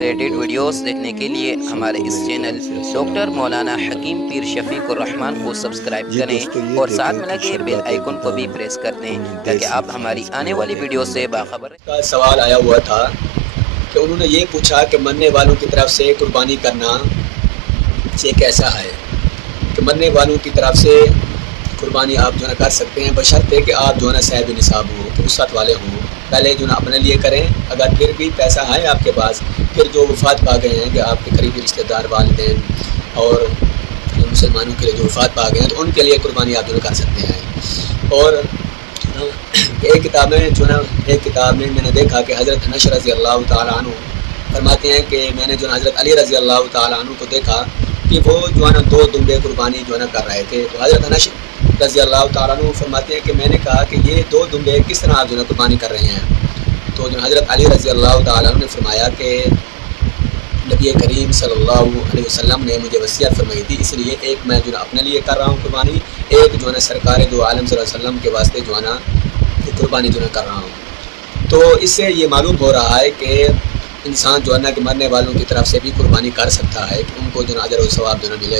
Related videos دیکھنے کے لیے ہمارے اس چینل ڈاکٹر مولانا حکیم پیر شفیق الرحمان کو سبسکرائب کریں اور ساتھ میں لگے بیل آئیکن کو بھی پریس کر دیں تاکہ آپ ہماری آنے والی ویڈیو سے باخبر رہیں۔ کا سوال آیا ہوا تھا کہ انہوں نے یہ پوچھا کہ مرنے والوں کی طرف سے قربانی کرنا یہ کیسا ہے کہ مرنے والوں کی طرف سے قربانی آپ جو ہے کر سکتے ہیں بشرطے کہ آپ جو ہے صاحب نصاب ہوں وسعت والے ہوں۔ پہلے جو ہے اپنے لیے کریں، اگر پھر بھی پیسہ ہے آپ کے پاس، پھر جو وفات پا گئے ہیں کہ آپ کے قریبی رشتہ دار والدین اور مسلمانوں کے لیے جو وفات پا گئے ہیں تو ان کے لیے قربانی آپ جو ہے کر سکتے ہیں۔ اور ایک کتاب میں میں نے دیکھا کہ حضرت انس رضی اللہ تعالیٰ عنہ فرماتے ہیں کہ میں نے جو حضرت علی رضی اللہ تعالیٰ عنہ کو دیکھا کہ وہ جو ہے نا 2 دمبے قربانی جو ہے نا کر رہے تھے۔ تو حضرت انس رضی اللہ تعالیٰ عنہ فرماتے ہیں کہ میں نے کہا کہ یہ 2 دمبے کس طرح آپ جو ہے قربانی کر رہے ہیں؟ تو جو حضرت علی رضی اللہ تعالیٰ عنہ نے فرمایا کہ نبی کریم صلی اللہ علیہ وسلم نے مجھے وصیت فرمائی تھی، اس لیے ایک میں جو ہے اپنے لیے کر رہا ہوں قربانی، ایک جو ہے سرکار دو عالم صلی اللہ علیہ وسلم کے واسطے جو ہے نا قربانی جو ہے کر رہا ہوں۔ تو اس سے یہ معلوم ہو رہا ہے کہ انسان جو ہے نا کہ مرنے والوں کی طرف سے بھی قربانی کر سکتا ہے کہ ان کو جو ہے اجر و ثواب جو ہے ملے۔